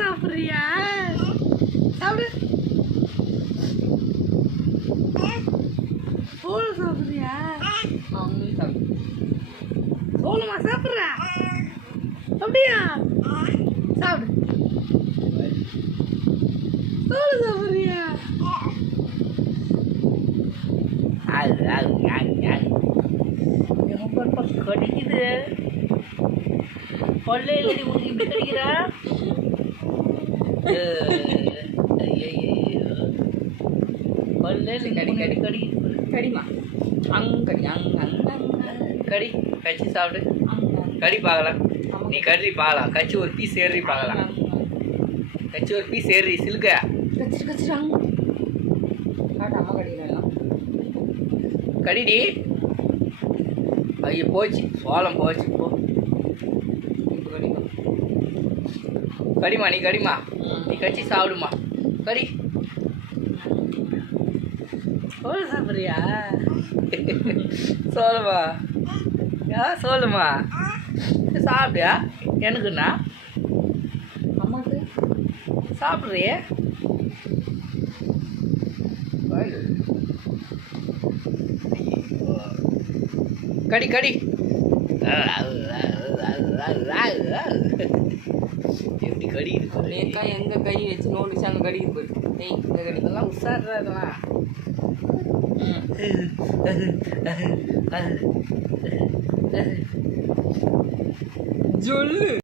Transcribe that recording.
சாப்பிட்றியா? சாப்பிடு. சோளம் சாப்பிட்றியா? சோளமா சாப்பிட்ற? அப்படியா? சாப்பிடு. சோளம் சாப்பிட்றியா? கடிக்குது. கொள்ளையில உனக்கு இப்படி கடிக்கிறா? கொள்ளையில கடி கடி கடி கடிமா. கடி கடி கச்சி சாப்பிடு. கடி பார்க்கலாம். நீ கடி பார்க்கலாம். கச்சி ஒரு பீஸ் ஏறி பார்க்கலாம். கச்சி ஒரு பீஸ் ஏறி சிலுக்க கச்சி கச்சிடாங்க. அம்மா கடிக்கலாம். கடிடி. ஐயோ போச்சு. சோளம் போச்சு. போ கடிமா. நீ கடிமா. நீ கச்சி சாப்பிடுமா. கடி. சோளம் சாப்பிட்றியா? சோளமா? சோளமா சாப்பிட்டியா? எனக்குண்ணா அம்மாவுக்கு சாப்பிட்றியே? கடி கடி. எப்படி கடி இருக்கு? எந்த கை வச்சு நோடிச்சு அங்கே கடி இருக்கு. இந்த கடிக்கெல்லாம் உஷாரா இதெல்லாம். சொல்லு.